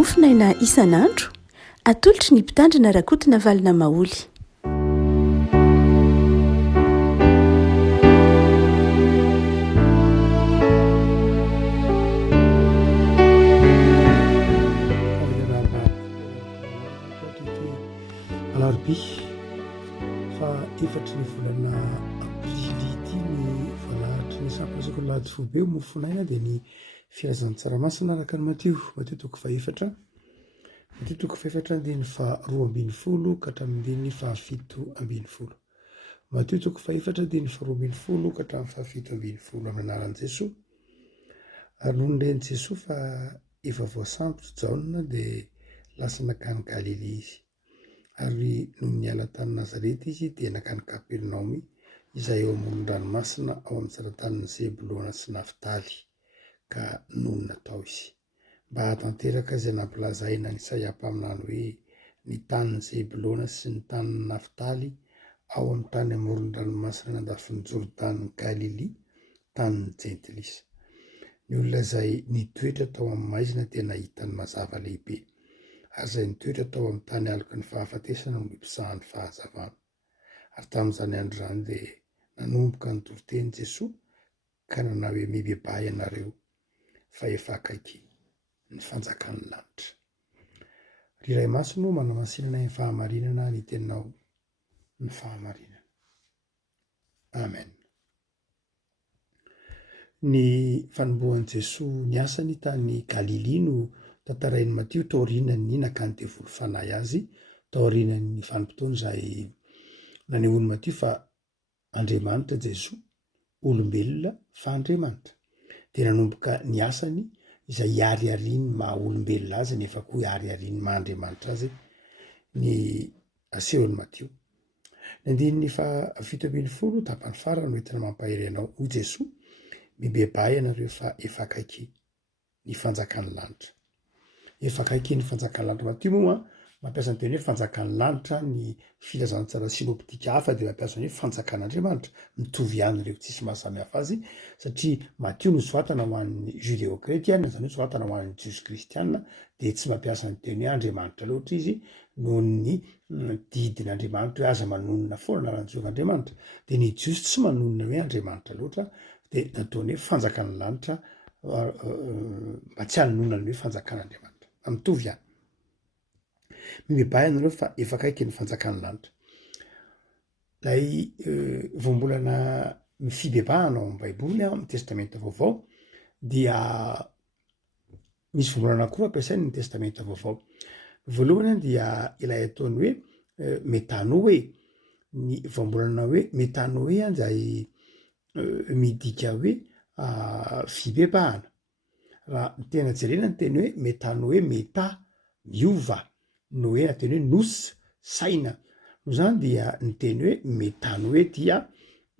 mofinaina isan'andro atolotry ny mpitandrina rakotina valina maoly. alarby fa efatry ny volana aprily ity ny valahatry ny sampasoko lady fobe mofinaina dia ny firazan'ny tsaramasina araka ny matio toko faefatra andiny fa 12 ka hatramin'ny fa 7 matio toko faefatra andiny fa 12 ka hatramin'ny fa 7 amin'ny anaran'i Jesosy. Ary noho nireny Jesosy fa efa voasambotra Jaona dia lasa nakany Galilea izy, ary noho niala tany Nazareta izy dia nakany Kapernaum izay eo amoron-dranomasina ao amin'ny sarantanin'ny Zebolona sy Naftaly, ka noho natao izy mba hatanteraka izay nampilazaina ny Isaia mpaminany hoe ny tanin'ny Zebolona sy ny tanin'ny Naftaly ao amin'ny tany amoron-dranomasina nandafin'ny Jordany Galilea, tanin'ny Jentilisa. Ny olona izay nitoetra tao amin'ny maizina dia nahitany mazava lehibe, ary izay nitoetra tao amin'ny tany aloky ny fahafatesana no mpisahan'ny fahazavana. Ary tamin'izany andro izany dia nanomboka ny toriteny Jesosy ka nanao hoe mibebay ianareo fa efa akaiky ny fanjakan'ny lanitra. Ry Ray Maso no manamasinana ny fahamarinana ny teninao ny fahamarinana. Amen. Ny fanombohan'i Jesosy ny asany tany Galilea no tantarain'ny Matio taorian'ny nakany devoly fanahy azy, taorian'ny vanim-potoana izay nanehoan'ny Matio fa Andriamanitra Jesosy, olombelona fa Andriamanitra. Dia nanomboka ny asany izay iariariny maha olombelona azy nefa koa iariariny maha Andriamanitra azy ny asehon'ny Matio. Ny andininy fa 7 tapany farany no entina mampahery anao ho Jesosy, mibebay ianareo fa efa akaiky ny fanjakan'ny lanitra. Efa akaiky ny fanjakan'ny lanitra. Matio moa mampiasa ny teny hoe fanjakan'ny lanitra, ny filazantsara sinoptika hafa dia mampiasa ny hoe fanjakan'Andriamanitra, mitovy ihany ireo, tsisy mahasamihafa azy, satria Matio no soratana ho an'ny judéo-chrétienne, izany hoe soratana ho an'ny jios kristiana, dia tsy mampiasa ny teny hoe Andriamanitra loatra izy noho ny didin'Andriamanitra hoe aza manonona foana raha ny Jehovahandriamanitra. Dia ny jios tsy manonona hoe Andriamanitra loatra, dia nataony hoe fanjakan'ny lanitra mba tsy hanonona ny hoe fanjakan'Andriamanitra. Mitovy ihany. Mibebay ianareo fa efa akaiky ny fanjakan'ny lanitra. Ilay voambolana fibebahana ao amin'ny Baiboly amin'ny testamenta vaovao dia misy voambolana anankiroa ampiasainy ny testamenta vaovao. Voalohany dia ilay ataony hoe metanoe, ny voambolana hoe metanoe izay midika hoe fibebahana. Raha ny tena jerena ny teny hoe metanoe, meta miova, noe na teny hoe nos saina. No zany dia ny teny hoe metanoe dia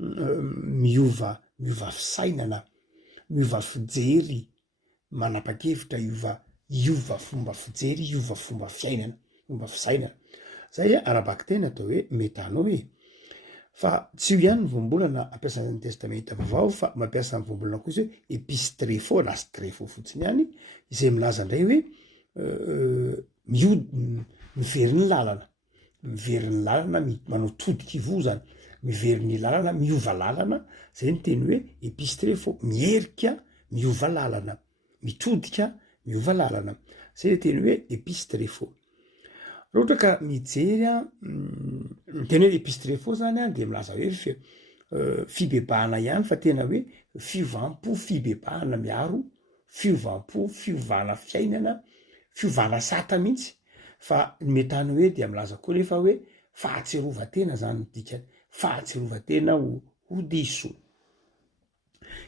miova fisainana, miova fijery, manapa-kevitra, iova fomba fijery, iova fomba fiainana, fomba fisainana. Zay arabaky tena atao hoe metanoe. Fa tsy io ihany ny voambolana ampiasan'ny testamenta vaovao, fa mampiasa ny voambolana koa izy hoe epistrefo na strefo fotsiny ihany, izay milaza indray hoe mivery ny lalana, manao todiky ivozana, mivery ny lalana, miova lalana, zay ny teny hoe epistrefo, mierika, miova lalana, mitodika, miova lalana. Zay ny teny hoe epistrefo. Raha ohatra ka mijery ny teny hoe epistrefo zany dia milaza hoe fibebahana ihany, fa tena hoe fiovampo, fibebahana miaro, fiovana fiainana, fiovana sata mihitsy. Fa ny metanoe dia milaza koa nefa hoe fahatserovatena zany ny dikany, fahatserovatena ho diso.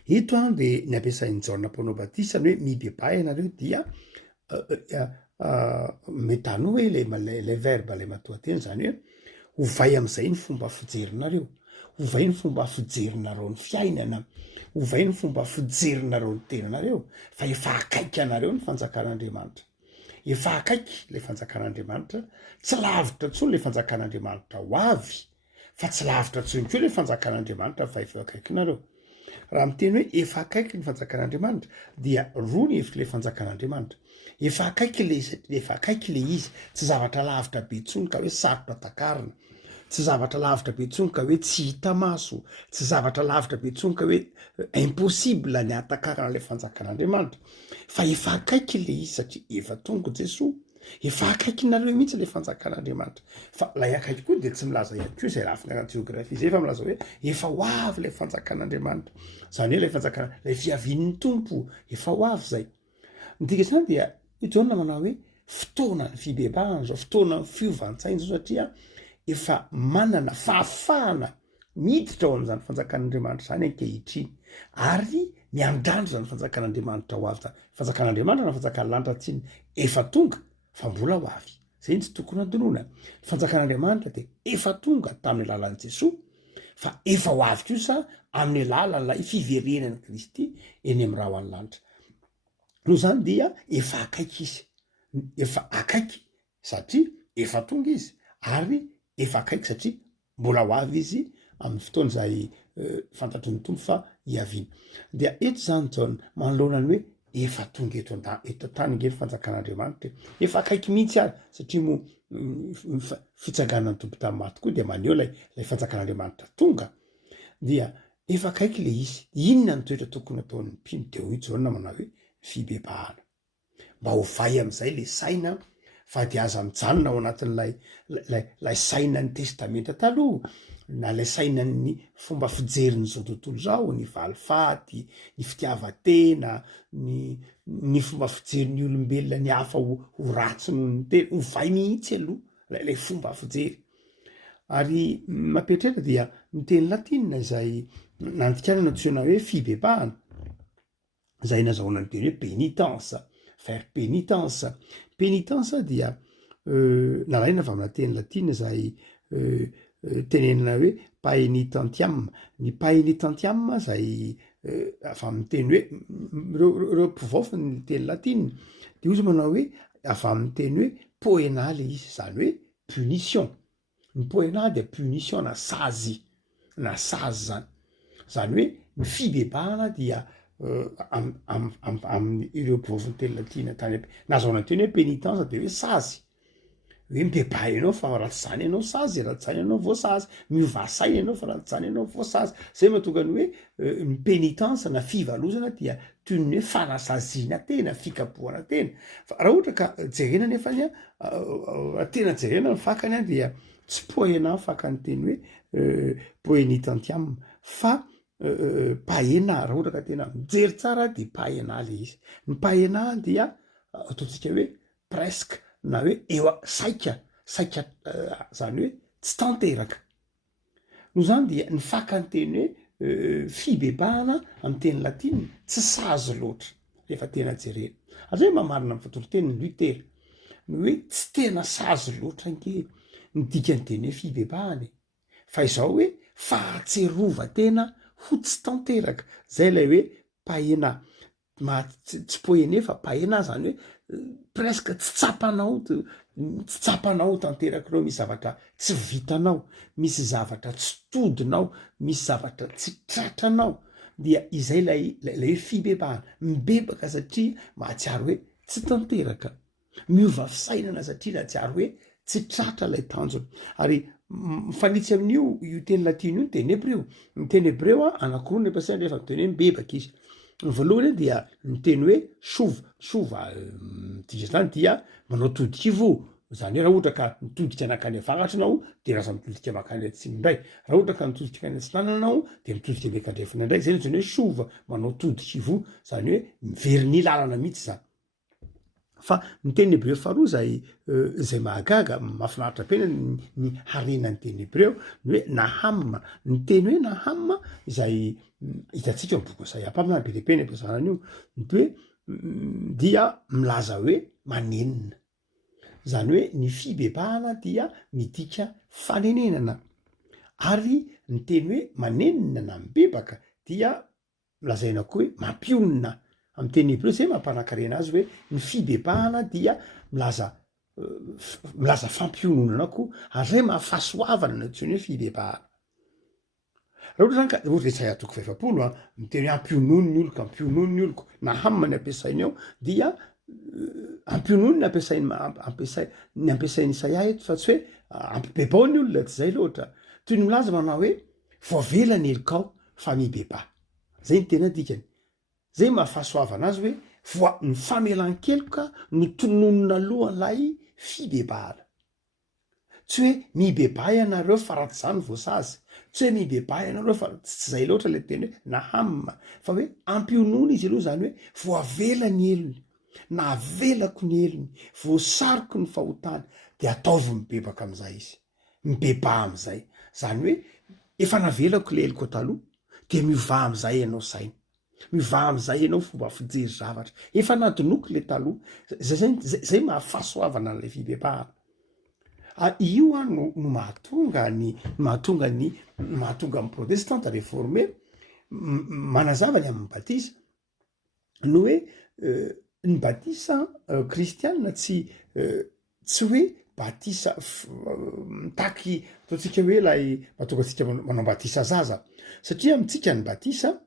Ito dia ny ampiasain'ny Jaona mpanao batisa ny hoe mibebay ianareo dia metanoe, ilay verbe ilay matoa-teny zany hoe ovay amin'izay ny fomba fijerinareo, ovay ny fomba fijerinareo ny fiainana, ovay ny fomba fijerinareo ny tenanareo, fa efa akaiky anareo ny fanjakan'Andriamanitra. Efa akaiky ilay fanjakan'Andriamanitra, tsy lavitra intsony ilay fanjakan'Andriamanitra ho avy, fa tsy lavitra intsony koa ilay fanjakan'Andriamanitra fa efa akaiky nareo. raha miteny hoe efa akaiky ny fanjakan'andriamanitra dia roa ny hevitry le fanjakan'andriamanitra. Efa akaiky le izy, tsy zavatra lavitra be tsony ka hoe sarotra takarina, tsy zavatra lavitra be tsony ka hoe tsy hita maso, tsy zavatra lavitra be tsony ka hoe impossible ny atakarana le fanjakan'andriamanitra, fa efa akaiky le izy satria efa tonga Jesosy. Efa akaiky nareo mihitsy le fanjakan'andriamanitra. Fa lay akaiky koa de tsy milaza ihany koa zay lafina agnaty geografia zay, fa milaza hoe efa ho avy le fanjakan'andriamanitra. Zany hoe lay fanjakana, lay fiavian'ny tompo efa ho avy zay. Midika zany dia Jaona manao hoe fotoana ny fibebahana zao, fotoana ny fiovantsaina zao, satria efa manana fahafahana miditra ao am'zany fanjakan'andriamanitra zany ankehitriny, ary miandrandro zany fanjakan'andriamanitra ho avy zany. Fanjakan'andriamanitra na fanjakan'ny lanitra tsiny efa tonga fa mbola ho avy. Zay tsy tokony androana. Fanjakan'andriamanitra de efa tonga tamin'ny alalan'i Jesosy, fa efa ho avy kosa amin'ny alalan'ilay fiverenan'i Kristy eny amin'ny raha ho any lanitra. No zany dia efa akaiky izy, efa akaiky satria efa tonga izy, ary efa akaiky satria mbola ho avy izy amin'ny fotoana zay fantatry ny tompo fa hiaviana. Dia eto zany Jaona manoloana ny hoe efa tonga eto tany nge ny fanjakan'andriamanitra, efa akaiky mihitsy ary satria mo fitsaganan'ny tompo tamin'ny maty koa dia maneho lay fanjakan'andriamanitra tonga. Dia efa akaiky le izy, inona ny toetra tokony ataon'ny mpino? De hoy Jaona manao hoe fibebahana, mba ho vai am'izay le saina, fa de aza mijanona ao anatin'lay saina ny testamenta taloha, na lay saina ny fomba fijerin'izao tontolo zao, ny valifaty, ny fitiavatena, ny fomba fijerin'ny olombelona ny hafa ho ratsy noho ny tena, ho vai mihitsy aloha lay fomba fijery. Ary mapetrera dia ny teny latina zay nandikanana tsoina hoe fibebahana, zay nazahoana ny teny hoe pénitence, faire pénitence. Pénitence dia nalaina avy amina teny latina zay tenenina hoe paenitentiam. Ny paenitentiam zay avy amin'ny teny hoe reo mpivaofy ny teny latina, de izy manao hoe avy amin'ny teny hoe poena le izy, zany hoe punition. Ny poena dia punition na sazy zany. Zany hoe ny fibebahana dia ireo mpivaofy ny teny latina tany nazahoana teny hoe pénitence de hoe sazy, hoe mibebaha ianao fa raha tsy zany ianao sazy, raha tsy zany ianao voasazy, miova saina ianao fa raha tsy zany ianao voasazy. Zay mahatonga ny hoe ny pénitence na fivalozana dia toy ny hoe fanasaziana tena, fikapohana tena. Fa raha ohatra ka jerena nefany tena jerena ny fakany dia tsy poena fakany teny hoe poenitentiam, fa paena. Raha ohatra ka tena mijery tsara de paena le izy. Ny paena dia ataontsika hoe presque, na hoe eo saika zany hoe tsy tanteraka. No zany dia ny fakany teny hoe fibebahana amin'ny teny latina tsy sazy loatra rehefa tena jerena. Azay mamarina amin'ny fatoroteny Lutera ny hoe tsy tena sazy loatra nge ny dikany teny hoe fibebahany, fa izao hoe fahatserova tena ho tsy tanteraka. Zay lay hoe paena, tsy poene fa paena, zany hoe presque tsy tsapanao tanterakanao, misy zavatra tsy vitanao, misy zavatra tsy todinao, misy zavatra tsy tratranao. Dia izay lay fibebahana, mibebaka satria mahatsiaro hoe tsy tanteraka, miova fisainana satria nahatsiaro hoe tsy tratra lay tanjona. Ary mifanitsy amin'io teny latina io teny hebreo. Ny teny hebreo anakiroa ny ampiasaina rehefa miteny hoe mibebaka izy. Ny voalohany dia ny teny hoe sova midika zany dia manao todika ivo, zany hoe raha ohatra ka mitodika anakany avagatra anao de lasa mitodika makany atsimo indray, raha ohatra ka mitodika any atsinana anao de mitodika miakandrefana indray. Zay zany hoe sova, manao todika ivo, zany hoe mivery ny lalana mihitsy zany. Fa ny teny hebreo faharoa zay mahagaga, mahafinaritra pena ny harenan'ny teny hebreo, ny hoe naham. Ny teny hoe naham zay hitatsika ny boky Isaia mpamina be lepena ampiasana an'io, de hoe dia milaza hoe manenina. Zany hoe ny fibebahana dia midika fanenenana, ary ny teny hoe manenina na mibebaka dia milazaina koa hoe mampionina. Amin'ny teny hebreo zay mampanankarena azy hoe ny fibebahana dia milaza fampiononana koa, ary zay mahafahasoavana na tsony hoe fibebahana. raha ohatra zany ka ohatra zay atoko faefapolo a miteny ampionony ny oloko ampionony ny oloko na hamma ny ampiasainy ao dia ampionony ny ny ampiasainy Isaia eto fa tsy hoe ampibebao ny olona tsy zay loatra toy ny milaza manao hoe voavela ny elikao fa mibeba zay ny tena dikany zay mahafahasoavana azy hoe ny famelan-keloka no tononona lohan'lay fibebahana tsy hoe mibeba ianareo fa raha tsy zany voasazy tsy hoe mibeba ianareo fa tsy zay loatra le teny hoe na hamma fa hoe ampionony izy aloha zany hoe voavela ny elony na avelako ny elony voasariko ny fahotany de ataovy mibebaka am'izay izy mibeba am'izay zany hoe efa navelako le eliko taloha de miova am'izay ianao saina miova am'izay ianao fomba fijery zavatra efa nadinoko le taloha zay mahafahasoavana an'le fibebahana io a no mahatonga ny protestante réformé manazava ny amin'ny batisa no hoe ny batisa kristianina tsy hoe batisa mitaky ataontsika hoe lay mahatonga atsika manao batisa zaza satria amitsika ny batisa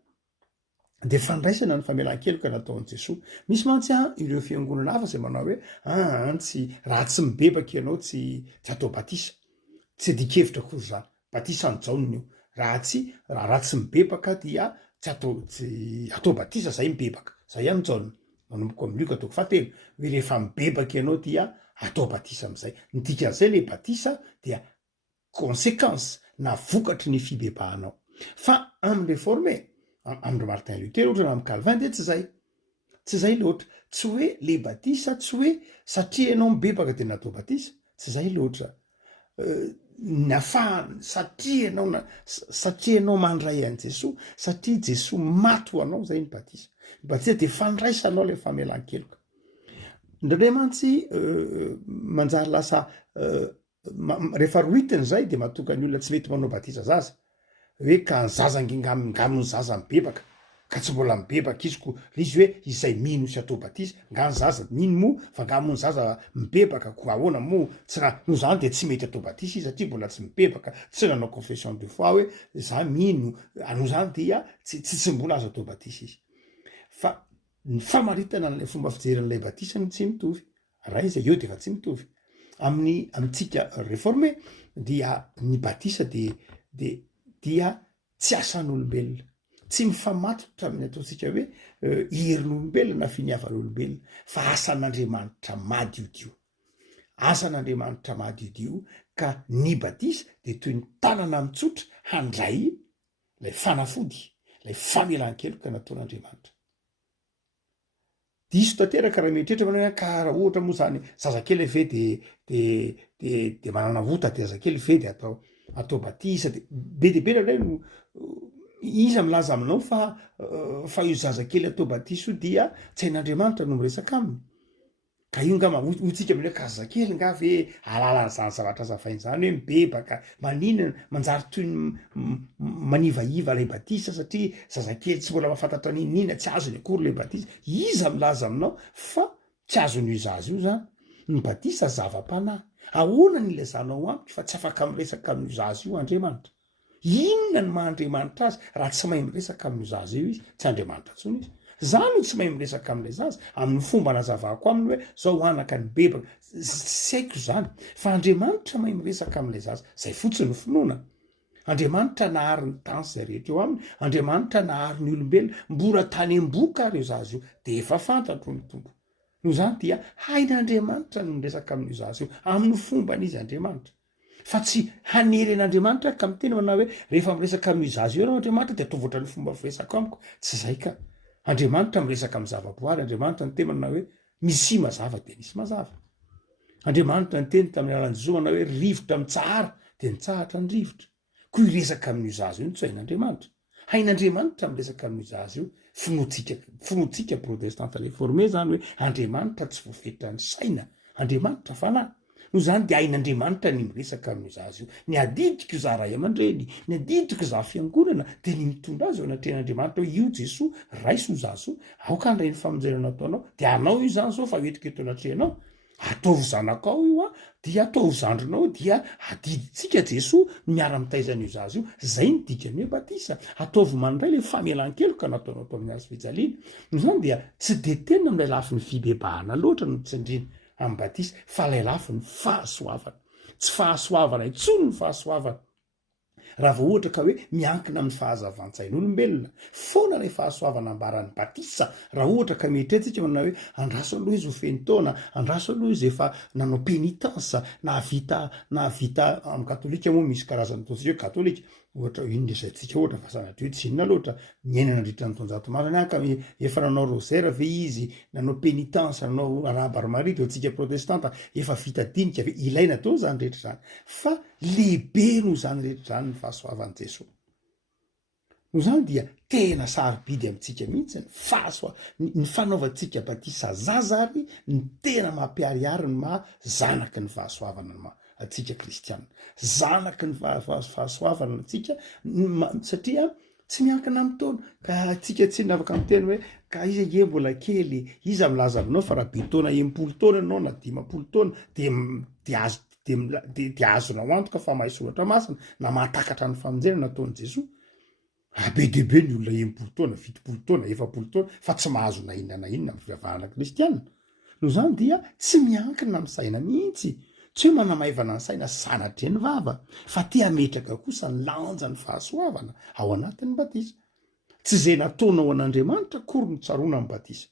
de fandraisana ny famelan-keloka nataon'i Jesosy misy mantsy ireo fiangonana hafa zay manao hoe tsy raha tsy mibebaka ianao tsy atao batisa tsy adikevitra kory zany batisa ny jaonina io raha tsy mibebaka dia tsy atao batisa zay mibebaka zay ihany jaonina manomboka amin'ny Luka toko 7 hoe rehefa mibebaka ianao dia atao batisa am'izay ny dikan'izay le batisa dia conséquence na vokatry ny fibebahanao fa amin'ny réformé am'ndro Martin Luther ohatra na amin'ny Calvin de tsy zay loatra tsy hoe le batisa tsy hoe satria ianao mibebaka de natao batisa tsy zay loatra ny afahany satria ianao mandray an' Jesosy satria Jesosy maty ho anao zay ny batisa de fandraisanao le famelan-keloka indraindray mantsy manjary lasa rehefa roitiny zay de mahatonga ny olona tsy mety manao batisa zaza hoe ka ny zaza ngamony zaza mibebaka ka tsy mbola mibebaka izy ko izy hoe izay mino sy atao batisa nga ny zaza nino mo fa ngamony zaza mibebaka ko ahoana mo tsy no zany de tsy mety atao batisa izy satria mbola tsy mibebaka tsy nanao confession de foi hoe za mino no zany dia tsy mbola azo atao batisa izy fa ny famaritana n'lay fomba fijeran'lay batisa no tsy mitovy raha izy eo de fa tsy mitovy amitsika réformé dia ny batisa dia tsy asan'olombelona tsy mifamatotra amin'ny ataontsika hoe herin'olombelona na finiavan'olombelona fa asan'Andriamanitra madiodio ka ny batisa de toy ny tanana mitsotra handray lay fanafody lay famelan-keloka nataon'Andriamanitra diso tanteraka raha mietrehitra manao hoe ka raha ohatra moa zany zazakely ve de manana ota de zazakely ve de atao batisa de be de be raharay no iza milaza aminao fa io zazakely atao batisa io dia tsy hain'Andriamanitra no miresaka aminy ka io nga hotsika aminy hoe ka zazakely nga ve alalany zany zavatra zavainy zany hoe mibebaka maninana manjary toy ny manivaiva lay batisa satria zazakely tsy mbola mahafantatra ninina tsy azony akory lay batisa iza milaza aminao fa tsy azony io zazy io zany ny batisa zava-panahy ahoana ny ilazanao amiko fa tsy afaka miresaka amin'io zazy io Andriamanitra inona ny maha-Andriamanitra azy raha tsy mahay miresaka amin'io zazy io izy tsy Andriamanitra tsony izy zany tsy mahay miresaka amin'ilay zazy amin'ny fomba nazavako aminy hoe zao anaka ny bebaka sy haiko zany fa Andriamanitra mahay miresaka amin'ilay zazy zay fotsiny ny finoana Andriamanitra nahary ny tany zay rehetra eo aminy Andriamanitra nahary ny olombelona mbora tany am-boka reo zazy io de efa fantatro ny tompo no zany dia hain'Andriamanitra no miresaka amin'io zazy io amin'ny fomba n'izy Andriamanitra fa tsy hanery an'Andriamanitra ka miteny manao hoe rehefa miresaka amin'io zazy io ianao Andriamanitra de atao voatra ny fomba firesaka amiko tsy zay ka Andriamanitra miresaka amin'ny zavaboary Andriamanitra ny teny manao hoe misy mazava de misy mazava Andriamanitra ny teny tamin'ny alalan'i Jesosy manao hoe rivotra mitsahara de nitsahatra ny rivotra ko iresaka amin'io zazy io tsy hain'Andriamanitra hain'Andriamanitra miresaka amin'io zazy io finotsika protestante réformé zany hoe Andriamanitra tsy voafetra ny saina Andriamanitra fanahy no zany de hain'Andriamanitra ny miresaka amin'io zazy io ny adidiko za ray aman-dreny ny adidiko za fiangonana de ny mitondra azy eo anatrehan'Andriamanitra hoe io Jesosy raiso zazy io aoka andray ny famonjena nataonao de anao io zany zao fa hoetika eto anatrehanao ataovy zanakao io a dia ataovy zandronao dia adiditsika Jesoa miara-mitaizana io zazy io, zay ny dikany hoe batisa. Ataovy mandray le famelan-kelo ka nataonao to amin'ny azo fijaliana no zany dia tsy de tena amilay lafi ny fibebahana loatra no tsindrina amin'ny batisa fa lay lafi ny fahasoavana, tsy fahasoavana intsony ny fahasoavana raha vao ohatra ka hoe miankina amin'ny fahazavan-tsain'olombelona foana lay fahasoavana ambaran'ny batisa. Raha ohatra ka mietretsika manao hoe andraso aloha izy ho feny taona, andraso aloha izy efa nanao pénitence, nahavita amin'ny katolika moa misy karazany ataontsika hoe katolika ohatra indraisantsika ohatra fa sanatria hoe tsy inona loatra miainana andritra ny taonjato masina ka efa nanao rosaire ve izy, nanao pénitence, nanao arabar marie de antsika protestanta efa vitadinika ve ilaina tao zany rehetra zany fa lehibe no zany rehetra zany ny fahasoavan'i Jesosy. No zany dia tena sarobidy amintsika mihitsy ny fanaovantsika batisa zazary ny tena mampiariary ny zanaky ny fahasoavana atsika kristianina, zanaky ny fahasoavana atsika satria tsy miankina amin'ny taona ka atsika tsy nafaka amin'ny teny hoe ka iza nge mbola kely iza milaza aminao fa raha be taona 80 taona ianao na 50 taona de azonao antoka fa mahay soratra masina na mahatakatra ny famonjena nataon'i Jesosy. Be debe ny olona 80 taona 20 taona 70 taona fa tsy mahazo na inona na inona fivavahana kristianina. No zany dia tsy miankina amin'ny saina mihitsy, tsy hoe manamaivana ny saina sanatria ny vava fa tia metraka kosa lanja ny fahasoavana ao anatin'ny batisa. Tsy zay nataonao an'Andriamanitra kory ny tsaroana amin'ny batisa,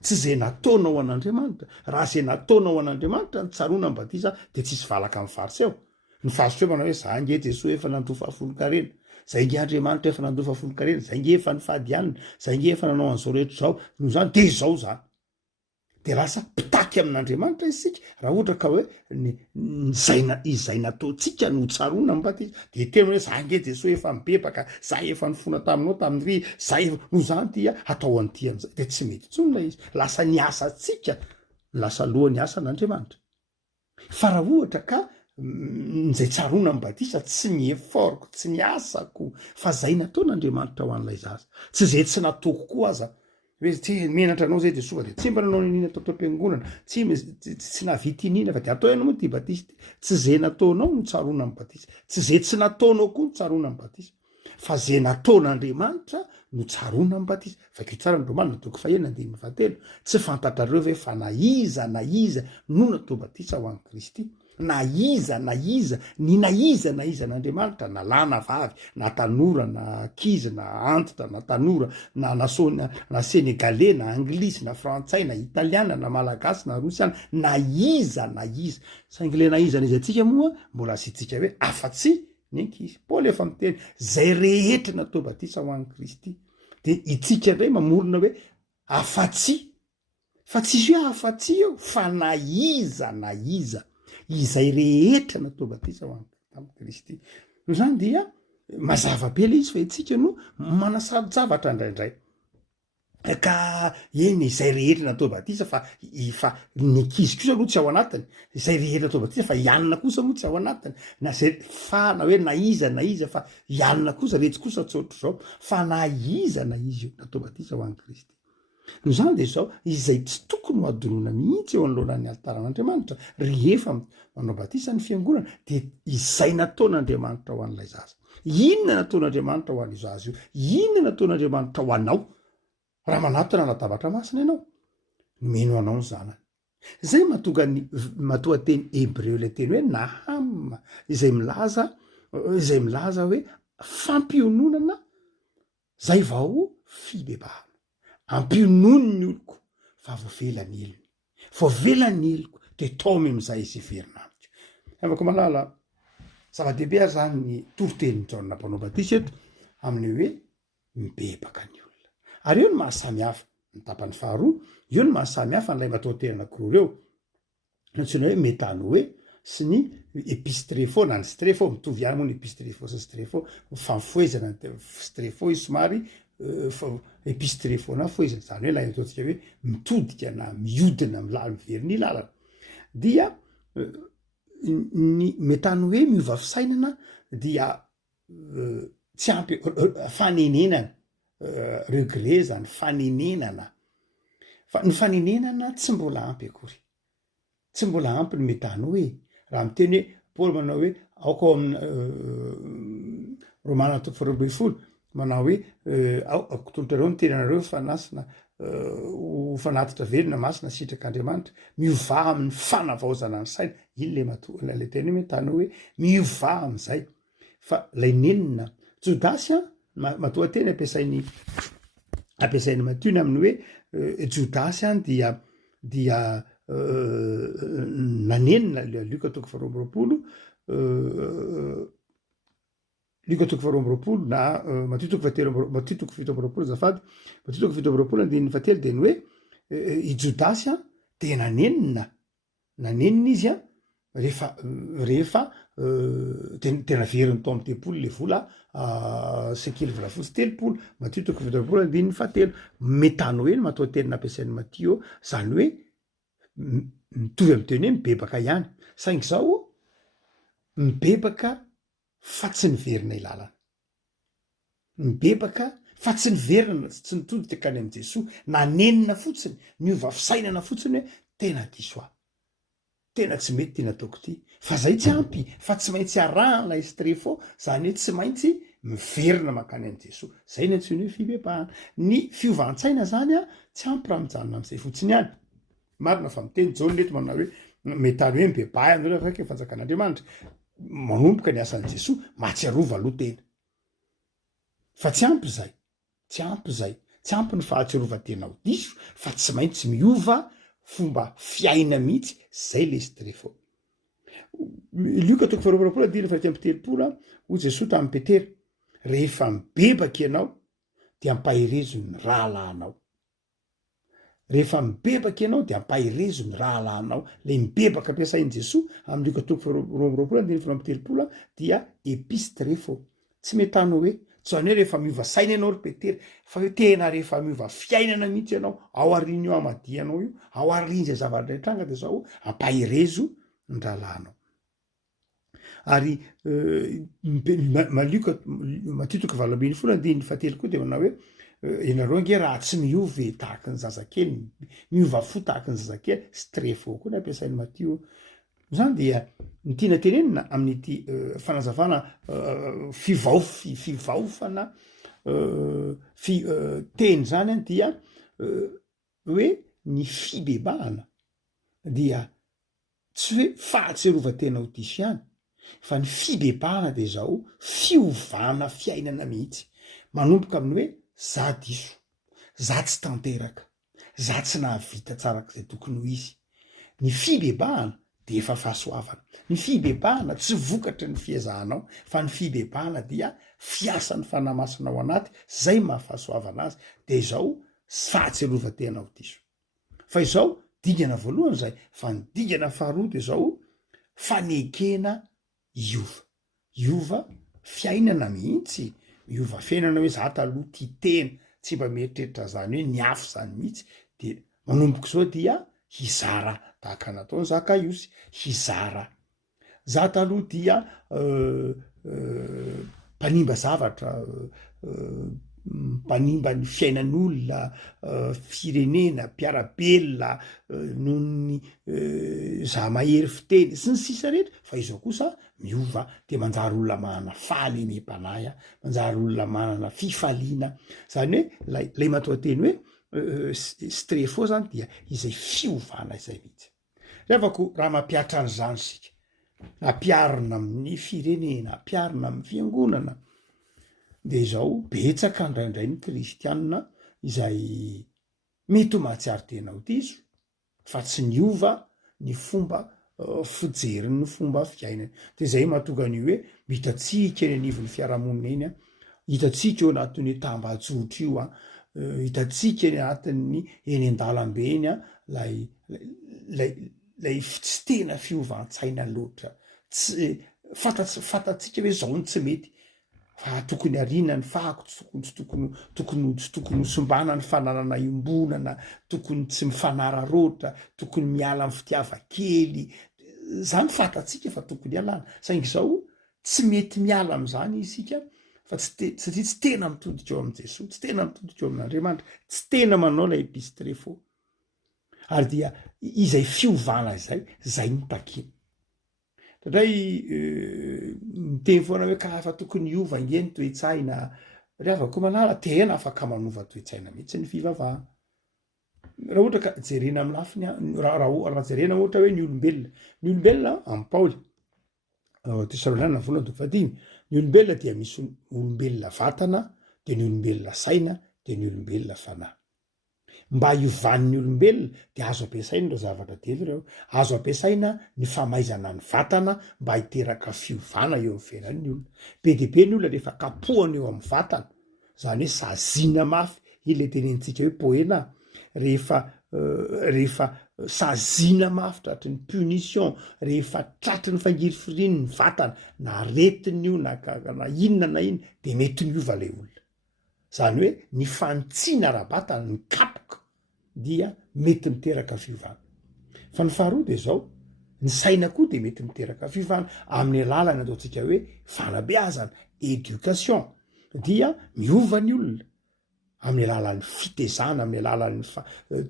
tsy zay nataonao an'Andriamanitra. Raha zay nataonao an'Andriamanitra ny tsaroana amin'ny batisa de tsisy valaka amin'ny fariseo. Ny fariseo manao hoe za nge Jesosy efa nandrofa folo-karena, zay nge Andriamanitra efa nandrofa folo-karena, zay nge efa nifadianina, zay nge efa nanao an'izao rehetra zao, no zany de zao zany de lasa pitaky amin'Andriamanitra isika raha ohatra ka hoe izay nataontsika no tsaroana amin'ny batisa de tena hoe za nge Jesosy efa mibebaka, za efa nifona taminao tamin'ny ry, za no zany dia atao an'ity am'zay de tsy mety intsony lay izy, lasa niasa atsika lasa lohan'ny asan'Andriamanitra. Fa raha ohatra ka zay tsaroana amin'ny batisa tsy ny effortko, tsy ny asako fa zay nataon'Andriamanitra ho an'ilay zaza, tsy zay tsy nataoko koa aza hoe tsy menatra anao zay de soa de tsy mba nanao nina tao am-piangonana, tsy navity nina fa de atao ianao moa ty batisa, tsy zay nataonao no tsaroana amin'ny batisa, tsy zay tsy nataonao koa no tsaroana amin'ny batisa fa zay nataon'Andriamanitra no tsaroana amin'ny batisa. Fa ke tsara ny Romana toko 1:9-10 tsy fantatrareo ve fa na iza no natao batisa ho an'i Kristy, na iza n'Andriamanitra na lahy na vavy na tanora na ankizy na antitra na tanora na senegalais na anglisy na frantsay na italiana na malagasy na rosiana na iza saingy le na iza atsika moa mbola asitsika hoe afa-tsy ny ankizy. Paoly efa miteny zay rehetra natao batisa ho an'i Kristy de itsika indray mamorona hoe afa-tsy, fa tsisy hoe afa-tsy eo fa na iza izay rehetra natao batisa ho an'i Kristy. No zany dia mazava be le izy fa itsika no manasavatra indraindray ka eny izay rehetra natao batisa fa ny ankizy kosa aloha tsy ao anatiny, izay rehetra natao batisa fa ianona kosa moa tsy ao anatiny, na zay fa na hoe na iza fa ianona kosa retsy kosa tsy ohatry zao fa na iza io natao batisa ho an'i Kristy. No zany de zao izay tsy tokony ho adoroana mihitsy eo anoloanan'ny altaran'Andriamanitra rehefa manao batisa ny fiangonana de izay nataon'Andriamanitra ho an'ilay zaza. Inona nataon'Andriamanitra ho an'io zaza io, inona nataon'Andriamanitra ho anao raha manatona latabatra masina ianao nomeno anao ny zanany. Zay matoa teny Hebreo le teny hoe Naham izay milaza hoe fampiononana zay vao fibebahana, ampionony ny oloko fa voavelan'ny eloko de taomy am'izay izy verina amiko. Afaka malala zava-dehibe ary zany ny toroteny Jaona mpanao batisa eto amin'ny hoe mibebaka ny olona. Ary eo ny mahasamihafa ny tapany faharoa, eo ny mahasamihafa n'ilay mataoteny anankiroa reo antsoina hoe metanoe sy ny epistrefo na ny strefo, mitovy ihany moa ny epistrefo sy strefo, fanfoezana strefo izy somary epistrefona foezana zany hoe lay ataontsika hoe mitodika na miodina miveriny lalana. Dia ny metanoe miova fisainana dia tsy ampy fanenenana regret zany fanenenana fa ny fanenenana tsy mbola ampy akory, tsy mbola ampy ny metany hoe raha miteny hoe paoly manao hoe aoko amin'ny romana toko faharoa folo manao hoe aoko tolotrareo ny tenanareo fanasina ho fanatitra velona masina sitrak'Andriamanitra miovà amin'ny fanavaozana ny saina iny le le teny hoe metany hoe miovà am'izay fa lay nenina Jodasy a matoa teny ampiasain'ny Mationy amin'ny hoe Jodasy a dia nanenina Luka toko faharoa amby roapolo Luka toko faharoa amby roapolo na Matio toko fito amby roapolo zafady Matio toko fito amby roapolo andininy fahatelo de ny hoe i Jodasy a de nanenina izy a rehefa tena veriny tao amy telopolo le vola sekely volafotsy telopolo Matio toko fito amby roapolo andininy fahatelo metany hoe matoa teny nampiasain'ny Matio zany hoe mitovy amy teny hoe mibebaka ihany saingy zao mibebaka fa tsy niverina ilalana mibebaka fa tsy niverina tsy nitodika kany amy Jesosy nanenina fotsiny niova fisainana fotsiny hoe tena diso aho tena tsy mety ty nataoko ty fa zay tsy ampy fa tsy maintsy arahana estrefo zany hoe tsy maintsy miverina makany amy Jesosy zay ny antsony hoe fibebahana ny fiovantsaina zany a tsy ampy raha mijanona am'izay fotsiny ihany marina fa miteny Jaona eto manao hoe metany hoe mibebaha am'zao rehefa raiky fanjakan'Andriamanitra manomboka ny asan'i Jesosy mahatsiarova aloha tena fa tsy ampy zay tsy ampy ny fahatsiarovan-tena ho diso fa tsy maintsy miova fomba fiaina mihitsy zay le strefo Luka toko faharoa amby roapolo andininy faharoa amby telopolo ho Jesosy tamin'ny Petera rehefa mibebaka ianao de ampahirezo ny rahalahinao rehefa mibebaka ianao de ampahirezo ny rahalahinao le mibebaka ampiasain'i Jesosy amin'ny Luka toko faharoa amby roapolo andininy faharoa amby telopolo dia epistrefo tsy metany hoe zany hoe rehefa miova saina ianao ry Petera fa hoe tena rehefa miova fiainana mihitsy ianao ao aoriana io amadianao io ao aoriana zay zavatra rehetranga de zao ampahirezo ny rahalahinao ary Matio toko valo ambin'ny folo andininy fahatelo koa de manao hoe ianareo nge raha tsy miovy tahaka ny zazakely miova fo tahaka ny zazakely strefo koa ny ampiasain'ny Matio zany dia ny tiana tenenina amin'ity fanazavana fivaofana teny zany a dia hoe ny fibebahana dia tsy hoe fahatsiarovan-tena ho diso ihany fa ny fibebahana de zao fiovana fiainana mihitsy manomboka amin'ny hoe za diso za tsy tanteraka za tsy nahavita tsarak'izay tokony ho izy ny fibebahana de efa fahasoavana ny fibebahana tsy vokatry ny fiezahanao fa ny fibebahana dia fiasan'ny fanamasina ao anaty zay mahafahasoavana azy de zao fahatsiarovan-tena ho diso fa izao dingana voalohany zay fa ny dingana faharoa de zao fanekena iova fiainana mihitsy miova fiainana hoe za taloha ty tena tsy mba mieritreritra zany hoe niafy zany mihitsy de manomboka zao dia hizara tahaka nataony Zakaiosy hizara za taloha dia mpanimba zavatra mpanimba ny fiainan'olona firenena mpiarabelona noho ny za mahery fiteny sy ny sisa rehetra fa izao kosa miova de manjary olona manana fahalemem-panahy manjary olona manana fifaliana zany hoe lay matoa teny hoe strefo zany dia izay fiovana izay mihitsy revako raha mampiatra an'izany sika ampiarina amin'ny firenena ampiarina amin'ny fiangonana de zao betsaka ndraindray ny kristianina izay mety ho mahatsiaro tena ho diso fa tsy niova ny fomba fijeriny ny fomba fiainany de zay mahatonga an'io hoe hitatsika eny anivon'ny fiarahamonina eny a hitatsika eo anatin'ny hoe tambajotro io a hitatsika eny anatin'ny eny an-dalambe eny a lay tsy tena fiovantsaina loatra tsy fatatsika hoe zao ny tsy mety fa tokony ariana ny fako tokony hosombana ny fananana iombonana tokony tsy mifanararoatra tokony miala amy fitiava-kely zany fatatsika fa tokony alana saingy zao tsy mety miala am'zany isika fa satria tsy tena mitodika eo am' Jesosy tsy tena mitodika eo amin'Andriamanitra tsy tena manao lay epistrefo ary dia izay fiovana zay mitakiny ndray miteny foana hoe ka fa tokony iova ingeny toetsaina ry avako manala tena afaka manova toetsaina mihitsy ny fivavahana raha ohatra ka jerena amin'ny lafiny raha jerena ohatra hoe ny olombelona amin'ny Paoly Tesaloniana voalohany toko 15 ny olombelona dia misy olombelona vatana de ny olombelona saina de ny olombelona fanahy mba iovan'ny olombelona de azo ampiasaina ireo zavatra telo ireo azo ampiasaina ny famaizana ny vatana mba hiteraka fiovana eo amin'ny fiainan'ny olona be de be ny olona rehefa kapohana eo amin'ny vatana zany hoe sazina mafy ile tenentsika hoe poena rehefa sazina mafy tratry ny punition rehefa tratry ny fangirifiriny ny vatana na retiny io na inona de mety miova le olona zany hoe ny fantsiana rabatana ny kapoka dia mety miteraka fiovana fa ny faharoa de zao ny saina koa de mety miteraka fiovana amin'ny alalany ataontsika hoe fanabeazana education dia miova ny olona amin'ny alalan'ny fitezana amin'ny alalan'ny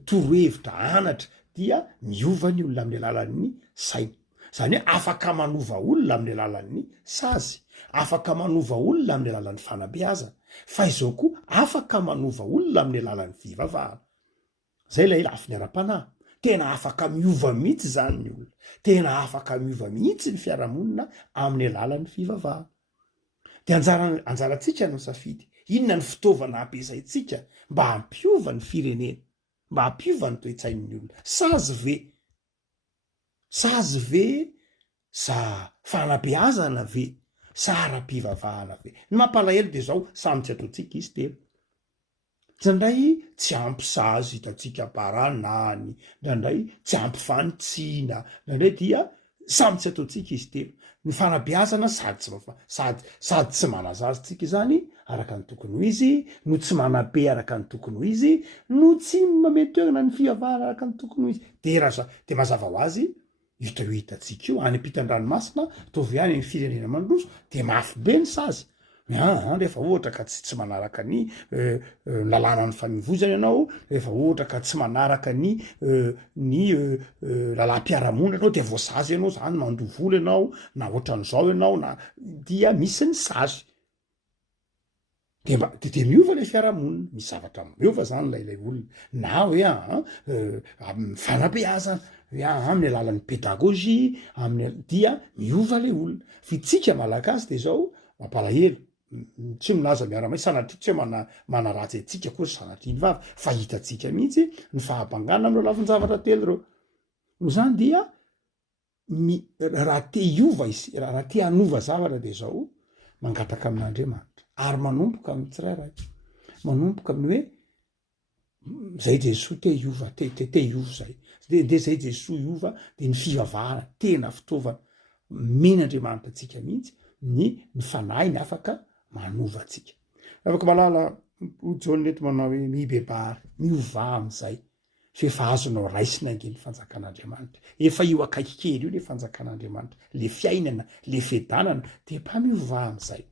torohevitra anatra dia miova ny olona amin'ny alalan'ny saina zany hoe afaka manova olona amin'ny alalan'ny sazy afaka manova olona amin'ny alalan'ny fanabeazana fa izao koa afaka manova olona amin'ny alalan'ny fivavahana zay la lafiny ara-panahy tena afaka miova mihitsy zany ny olona tena afaka miova mihitsy ny fiarahamonina amin'ny alalan'ny fivavahana de anjarantsika no safidy inona ny fitaovana ampiasaitsika mba hampiova ny firenena mba hampiova ny toetsain'ny olona sazy ve sa fanabeazana ve sa ara-pivavahana ve ny mampalahelo de zao samy tsy ataontsika izy telo ndray tsy ampy sazy hitatsika baranany ndray tsy ampy fantsiana ndray dia samy tsy ataontsika izy telo ny fanabeazana sady tsy manazazy tsika zany araka ny tokony ho izy no tsy manabe araka ny tokony ho izy no tsy mametoerana ny fivavahana araka ny tokony ho izy de mazava ho azy hitatsika io any ampitan-dranomasina tovy any amin'ny firenena mandroso de mafy be ny sazy rehefa ohatra ka tsy manaraka ny lalàna ny famivozana ianao rehefa ohatra ka tsy manaraka ny lalàm-piarahamonina anao de voasazy ianao zany mandovolo ianao na ohatran'izao ianao na dia misy ny sazy de miova le fiarahamonina misy zavatra miova zany lailay olona na hoe amin'ny fanabeazana amin'ny alalan'ny pédagogie dia miova le olona fitsika malagasy de zao mampalahelo tsy milaza miaramay sanatria tsy hoe manaratsy atsika koa sanatria ny vava fa hitatsika mihitsy ny fahabangana am'reo lafin-javatra telo reo no zany dia raha te hiova raha te hanova zavatra de zao mangataka amin'Andriamanitra ary manomboka amin'ny tsirairay manomboka amin'ny hoe zay Jesoa te hiova te hiova zay de zay Jesoa hiova de ny fivavahana tena fitaovana men'Andriamanitra atsika mihitsy ny fanahy ny afaka manova atsika afaka malala John neto manao hoe mibebary miova am'izay fefa azonao raisina ange ny fanjakan'Andriamanitra efa io akaiky kely io le fanjakan'Andriamanitra le fiainana le fedanana de mba miova am'izay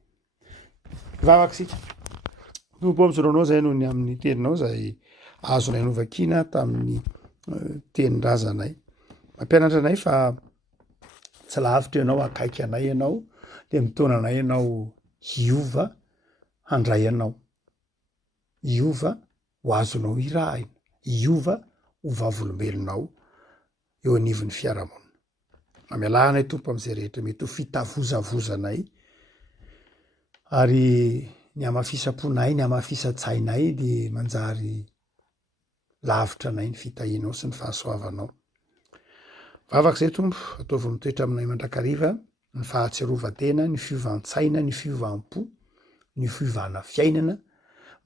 vavaksika tompo am'zoranao zay noho ny amin'ny teninao zay azonay novakina tamin'ny tenin-drazanay mampianatra anay fa tsy lavitra ianao akaiky anay ianao de mitona anay ianao hiova handray anao hiova ho azonao irahina hiova ho vavolombelonao eo anivon'ny fiarahamonina amialanay tompo am'izay rehetra mety ho fitavozavozanay ary ny amafisa-ponay ny amafisa-tsainay de manjary lavitra anay ny fitahinao sy ny fahasoavanao vavak'izay tompo ataovy mitoetra aminay mandrakariva ny fahatsiarovatena ny fiovantsaina ny fiovanpo ny fiovana fiainana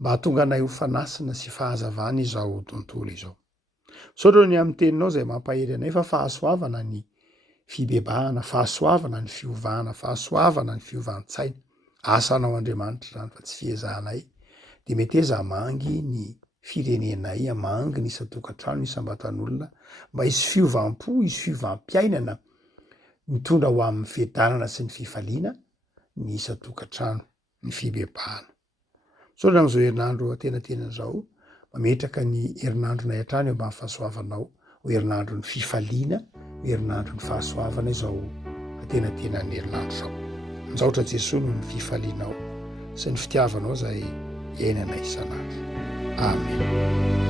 mba hatonga anay ho fanasina sy fahazavana izao tontolo izao saotra ny amin'ny teninao zay mampahery anay fa fahasoavana ny fibebahana fahasoavana ny fiovana fahasoavana ny fiovantsaina asanao Andriamanitra zany fa tsy fiezahanay de mety eza amangy ny firenenay amangy ny isa-tokantrano isam-batan'olona mba hisy fiovampo hisy fiovampiainana mitondra ho amin'ny fiadanana sy ny fifaliana ny isa-tokantrano ny fibebahana saotra am'izao herinandro atenatenan'izao mametraka ny herinandronay hatrany eo mba ny fahasoavanao ho herinandro ny fifaliana, ho herinandro ny fahasoavana izao atenatenan'ny herinandro zao. Mizaotra Jesosy no ny fifalianao sy ny fitiavanao izay iainana isan'andro. Amen.